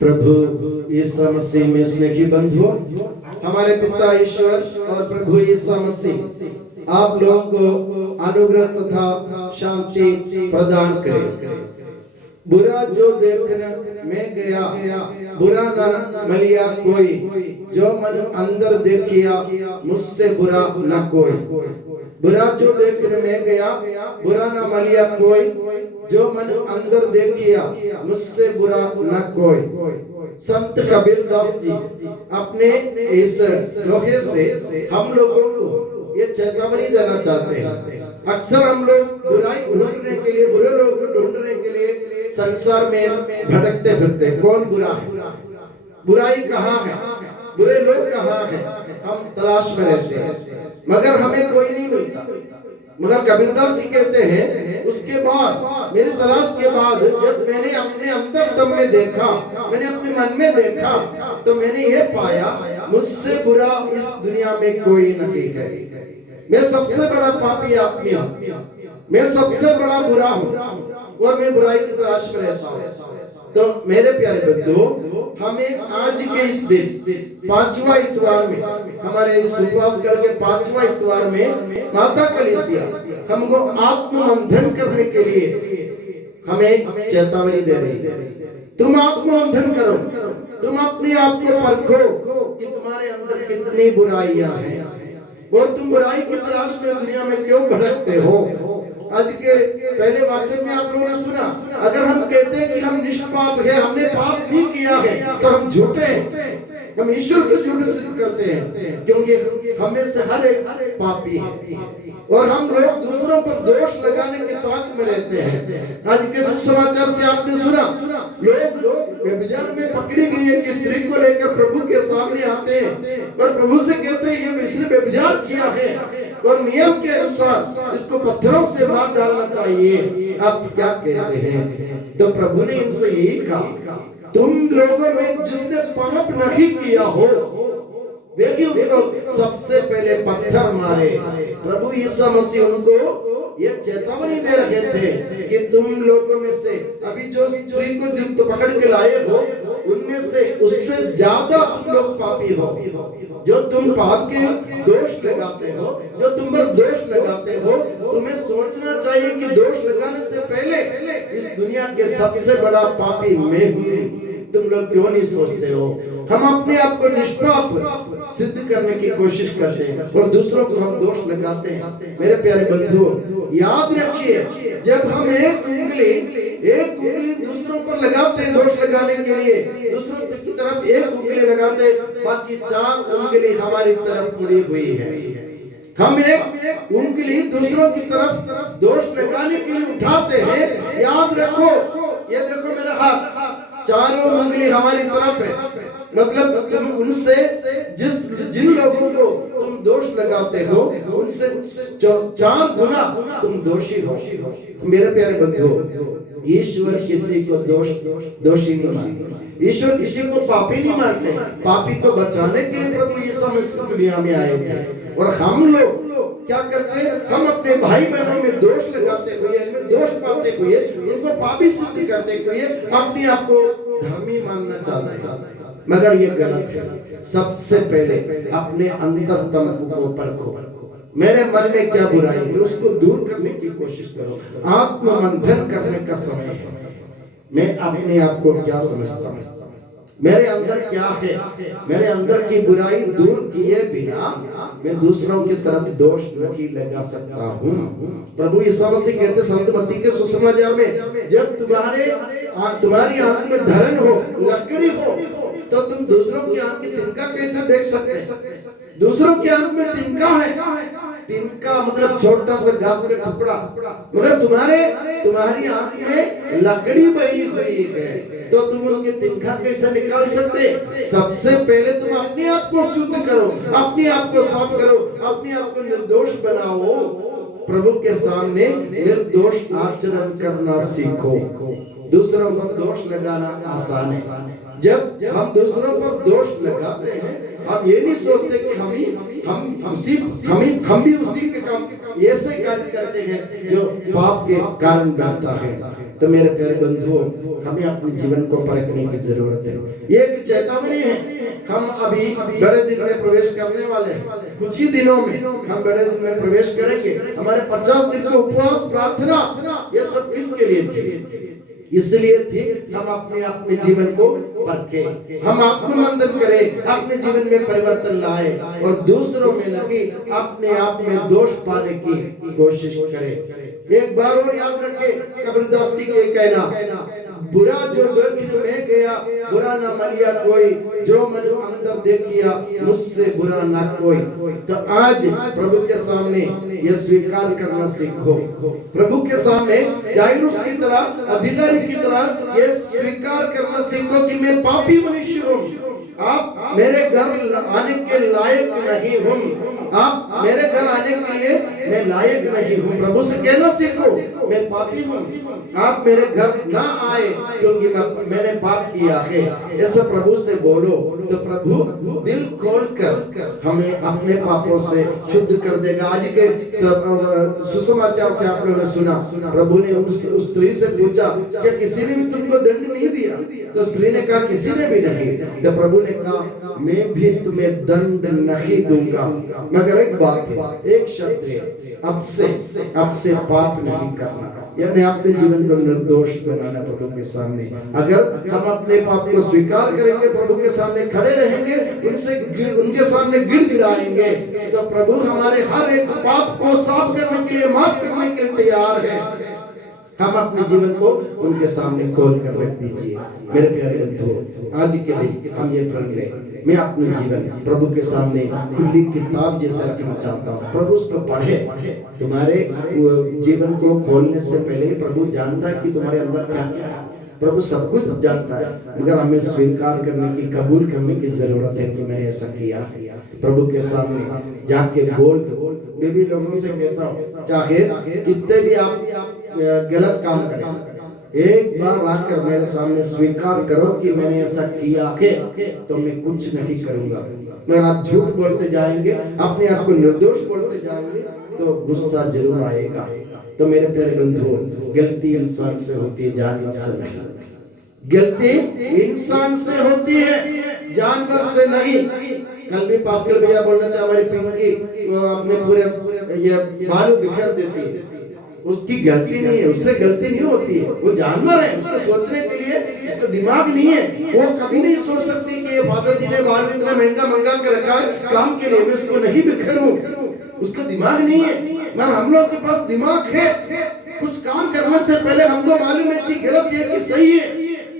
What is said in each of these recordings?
प्रभु यीशु मसीह में स्नेही बंधुओं, हमारे पिता ईश्वर और प्रभु यीशु मसीह आप लोगों को अनुग्रह तथा शांति प्रदान करे। बुरा जो देखने में गया, बुरा न मलिया कोई, जो मन अंदर देखिया मुझसे बुरा न कोई। बुरा जो देखने में गया, बुरा न मलिया कोई, जो मन अंदर देखिया मुझसे बुरा न कोई। संत कबीरदास जी अपने इस दोहे से हम लोगों को ये चेतावनी देना चाहते हैं। अक्सर हम लोग बुराई ढूंढने के लिए, बुरे लोग को ढूंढने के लिए संसार में भटकते फिरते। कौन बुरा है, बुराई कहाँ है, बुरे लोग कहाँ है, हम तलाश में रहते हैं, मगर हमें कोई नहीं मिलता। मगर कबीरदास जी कहते हैं उसके बाद, मेरी तलाश के बाद जब मैंने अपने अंतरतम में देखा, मैंने अपने मन में देखा, तो मैंने ये पाया मुझसे बुरा इस दुनिया में कोई नहीं है। मैं सबसे बड़ा पापी आदमी हूँ, मैं सबसे बड़ा बुरा हूँ और मैं बुराई की तलाश में रहता हूँ। तो मेरे प्यारे बंधुओं, हमें आज के इस दिन पांचवा इतवार में, हमारे इस उपवास काल के पांचवा इतवार में माता कलीसिया हमको आत्ममंथन करने के लिए हमें चेतावनी दे रही है। तुम आत्ममंथन करो, तुम अपने आप को परखो कि तुम्हारे अंदर कितनी बुराइयां हैं और तुम बुराई की तलाश में दुनिया में क्यों भटकते हो। आज के पहले वाचन में आप लोगों ने सुना, अगर हम कहते हैं कि हम निष्पाप है, हमने पाप भी किया है, तो हम झूठे हैं, हम ईश्वर को झूठ सिद्ध करते हैं, क्योंकि हमें से हर एक पापी है और हम लोग दूसरों पर दोष लगाने के ताक में रहते हैं। आज के सुसमाचार से आपने सुना, लोग व्यभिचार में पकड़ी गई एक स्त्री को लेकर प्रभु के सामने आते हैं और प्रभु से कहते हैं ये इसने व्यभिचार किया है और नियम के अनुसार इसको पत्थरों से मार डालना चाहिए। आप क्या कहते हैं? तो प्रभु ने इनसे यही कहा, तुम लोगों में जिसने पाप नहीं किया हो वे उनको सबसे पहले पत्थर मारे। प्रभु यीशु मसीह उनको ये चेतावनी दे रहे थे कि तुम लोगों में से अभी जो स्त्री को जिन तो पकड़ के लाए हो, उनमें से उससे ज्यादा तुम लोग पापी हो। जो तुम पाप के दोष लगाते हो, जो तुम पर दोष लगाते हो, तुम्हें सोचना चाहिए कि दोष लगाने से पहले इस दुनिया के सबसे बड़ा पापी मैं हूँ। तुम लोग क्यों नहीं सोचते हो? हम अपने आप को निष्पाप सिद्ध करने की कोशिश करते हैं और दूसरों को हम दोष लगाते हैं। मेरे प्यारे बंधुओं, याद रखिए, जब हम एक उंगली दूसरों पर लगाते हैं दोष लगाने के लिए, दूसरों की तरफ एक उंगली लगाते हैं, बाकी चार उंगली हमारी तरफ मुड़ी हुई है। हम एक उंगली दूसरों की तरफ दोष लगाने के लिए उठाते हैं। याद रखो, ये देखो मेरा हाथ, चारों उंगली हमारी तरफ है। मतलब तुम उनसे जिन लोगों को तुम दोष लगाते हो, उनसे 4 गुना तुम दोषी हो। मेरे प्यारे बंधुओं, ईश्वर किसी को दोषी नहीं मानते, ईश्वर किसी को पापी नहीं मानते। पापी को बचाने के लिए प्रभु यीशु मसीह दुनिया में आए थे और हम लोग क्या करते हैं? हम अपने भाई बहनों में दोष लगाते हुए, इनमें दोष पाते हुए, उनको पापी सिद्ध करते हुए अपने आप को धर्मी मानना चाहते हैं, मगर ये गलत है। सबसे पहले अपने अंतरतम को परखो, मेरे मन में क्या बुराई है उसको दूर करने की कोशिश करो। आत्ममंथन करने का समय है। मैं अपने आप को क्या समझता हूँ, मेरे अंदर क्या है, मेरे अंदर की बुराई दूर किए बिना मैं दूसरों की तरफ दोष नहीं लगा सकता हूँ। प्रभु यीशु मसीह कहते संत मत्ती के सुसमाचार में, जब तुम्हारी आंख में धरन हो, लकड़ी हो, तो तुम दूसरों की आंख की तिनका कैसे देख सकते हैं? दूसरों की आंख में तिनका है, तिनका मतलब छोटा सा घास का टुकड़ा, मगर तुम्हारी आंख में लकड़ी बनी हुई है, तो तुम उनके तिनका कैसे निकाल सकते? सबसे पहले तुम अपने आप को शुद्ध करो, अपने आप को साफ करो, अपने आप को निर्दोष बनाओ। प्रभु के सामने निर्दोष आचरण करना सीखो। दूसरों पर दोष लगाना आसान है। जब हम दूसरों पर दोष लगाते हैं, हम ये नहीं सोचते कि हम भी उसी के काम ऐसे कार्य करते हैं जो पाप के कारण बनता है। तो मेरे प्यारे बंधुओं, हमें अपने जीवन को परखने की जरूरत है। ये एक चेतावनी है। हम अभी बड़े दिन में प्रवेश करने वाले हैं। कुछ ही दिनों में हम बड़े दिन में प्रवेश करेंगे। हमारे 50 दिन के उपवास, प्रार्थना, ये सब किसके लिए थे? इसलिए थी हम अपने जीवन को परखें, हम आत्ममंथन करें, अपने जीवन में परिवर्तन लाए और दूसरों में नहीं अपने आप में दोष पाने की कोशिश करें। एक बार और याद रखें, कबीरदास जी के कहना, बुरा जो दखिन में गया बुरा न मलिया कोई, जो मनु अंदर देखिया मुझसे बुरा ना कोई। तो आज प्रभु के सामने ये स्वीकार करना सीखो। प्रभु के सामने जायरूस की तरह, अधिकारी की तरह ये स्वीकार करना सीखो कि मैं पापी मनुष्य हूँ, आप मेरे घर आने के लायक नहीं हूँ, आप मेरे घर आने के लिए मैं लायक नहीं हूँ। प्रभु से कहना सीखो, मैं पापी हूँ, आप मेरे घर ना आए क्योंकि मैंने पाप किया है। ऐसा प्रभु से बोलो तो प्रभु दिल खोलकर हमें अपने पापों से शुद्ध कर देगा। आज के सुसमाचार से आप लोगों ने सुना, प्रभु ने उस स्त्री से पूछा क्या किसी ने भी तुमको दंड नहीं दिया? तो स्त्री ने कहा किसी ने भी नहीं। तो प्रभु ने कहा मैं भी तुम्हें दंड नहीं दूंगा, मगर एक बात है, एक शर्त है, अब से पाप नहीं करना, यानी अपने जीवन को निर्दोष बनाना प्रभु के सामने। अगर हम अपने पाप को स्वीकार करेंगे, प्रभु के सामने खड़े रहेंगे, उनके सामने गिड़गिड़ाएंगे, तो प्रभु हमारे हर एक पाप को साफ करने के लिए, माफ करने के लिए तैयार है। हम अपने जीवन को उनके सामने खोल कर रख दीजिए। मेरे प्यारे बंधुओं, आज के दिन हम ये प्रण लें, मैं अपने जीवन प्रभु के सामने खुली किताब जैसा रखना चाहता हूँ। प्रभु उसको पढ़े। तुम्हारे जीवन को खोलने से पहले प्रभु जानता है कि तुम्हारे अंदर क्या क्या है। प्रभु सब कुछ जानता है, मगर हमें स्वीकार करने की, कबूल करने की जरूरत है कि मैंने ऐसा किया। प्रभु के सामने जाके बोल दो। मैं भी लोगों से कहता हूँ, चाहे कितने भी आप गलत काम करें, एक बार आकर मेरे सामने स्वीकार करो कि मैंने ऐसा किया है, तो मैं कुछ नहीं करूंगा। मगर आप झूठ बोलते जाएंगे, अपने आप को निर्दोष बोलते जाएंगे, तो गुस्सा जरूर आएगा। तो मेरे प्यारे बंधुओं, गलती इंसान से होती है, जानवर से नहीं। गलती इंसान से होती है, जानवर से नहीं। कल भी पास्कल भैया बोल रहे थे, हमारी पिंकी अपने पूरे ये बाल बिखर देती है, उसकी गलती नहीं है, उससे गलती नहीं होती है, वो जानवर है। उसको सोचने के लिए इसका दिमाग नहीं है, वो कभी नहीं सोच सकती कि ये फादर जी ने बाल इतना महंगा मंगा के रखा है काम के लिए, मैं उसको नहीं बिखरूं। उसका दिमाग नहीं है, मगर हम लोग के पास दिमाग है। कुछ काम करने से पहले हमको मालूम है कि गलत है कि सही है,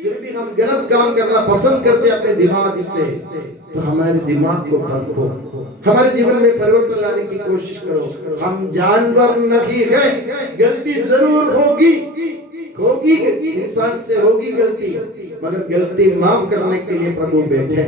फिर भी हम गलत काम करना पसंद करते हैं अपने दिमाग से। तो हमारे दिमाग को परखो, हमारे जीवन में परिवर्तन लाने की कोशिश करो। हम जानवर नहीं है, गलती जरूर होगी, इंसान से होगी गलती, मगर गलती माफ करने के लिए प्रभु बैठे।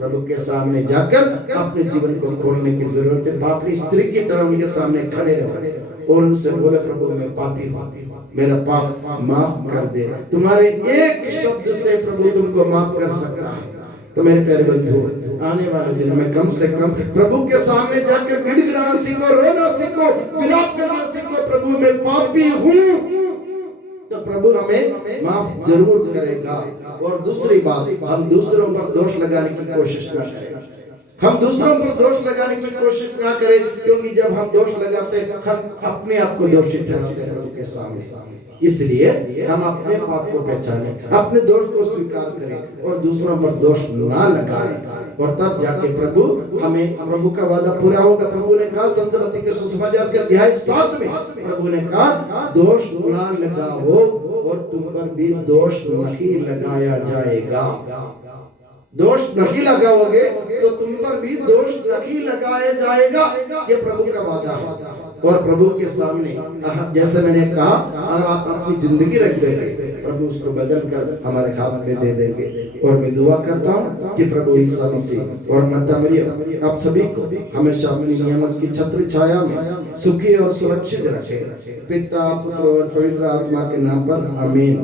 प्रभु के सामने जाकर अपने जीवन को खोलने की जरूरत है। पापी स्त्री की तरह उनके सामने खड़े रहो और उनसे बोले, प्रभु मैं पापी हूँ, मेरा पाप माफ कर दे। तुम्हारे एक शब्द से प्रभु तुमको माफ कर सकता है। तो मेरे प्यारे बंधु, आने वाले दिनों में कम से कम प्रभु के सामने जाकर गिड़गिड़ाना सीखो, रोना सीखो, विलाप करना सीखो, प्रभु मैं पापी हूँ, तो प्रभु हमें माफ जरूर करेगा। और दूसरी बात, हम दूसरों पर दोष लगाने की कोशिश ना करें। हम दूसरों पर दोष लगाने की कोशिश ना करें, क्योंकि जब हम दोष लगाते हैं हम अपने आप को दोषी ठहराते हैं प्रभु के सामने। इसलिए हम अपने पाप को पहचानें, अपने दोष को स्वीकार करें और दूसरों पर दोष ना लगाएं, और तब जाके प्रभु हमें, प्रभु का वादा पूरा होगा। प्रभु ने कहा संतमती के सुसमाचार के अध्याय 7 में, प्रभु ने कहा दोष ना लगाओ और तुम पर भी दोष नहीं लगाया जाएगा। दोष नहीं लगाओगे तो तुम पर भी दोष नहीं लगाया जाएगा, ये प्रभु का वादा है। और प्रभु के सामने जैसे मैंने कहा, अगर आप अपनी जिंदगी रख देंगे, प्रभु उसको बदल कर हमारे हाथ में दे देंगे। और मैं दुआ करता हूँ कि प्रभु ईसा मसीह और माता मरियम आप सभी को हमेशा अपनी नियामत की छत्र छाया में सुखी और सुरक्षित रखे। पिता, पुत्र और पवित्र आत्मा के नाम पर आमीन।